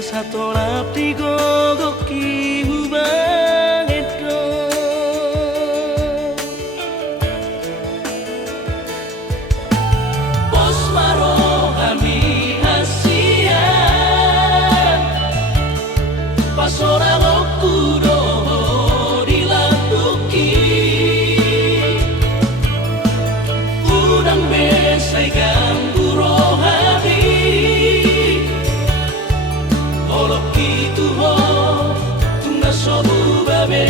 Satorap di gogoki hubang edo Bos maro kami asian Pasora gokudo dilakuki Udang besai ganggu rohani Olok itu ho tungga sobu babe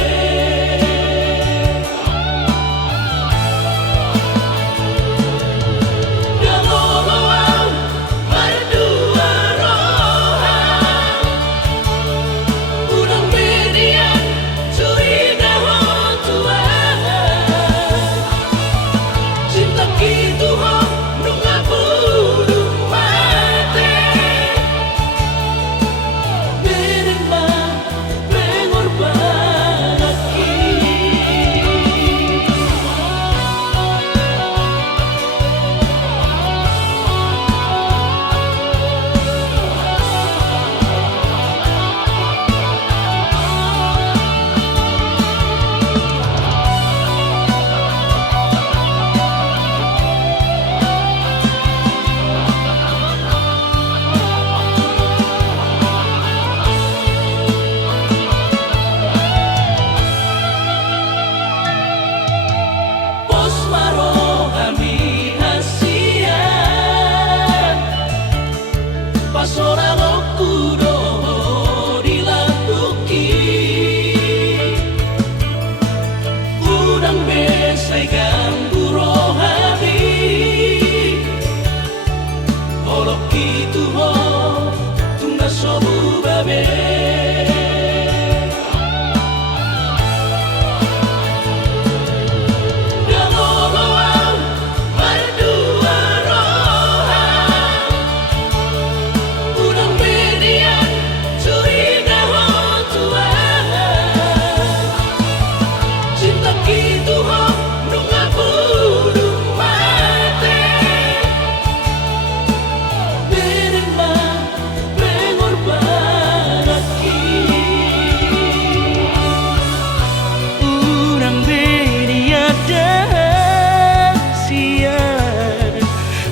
Gangoloang mardua roha Udang median curiga ho tuan Cinta gitu ho nunga burung mate Pasora gokudo dilakuki Udang besai ganggu rohani Olok itu ho tungga sobu babe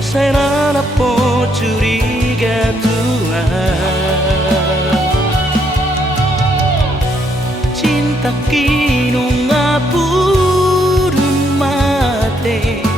Saya po curiga Tuhan Cinta kinu ngapurun mate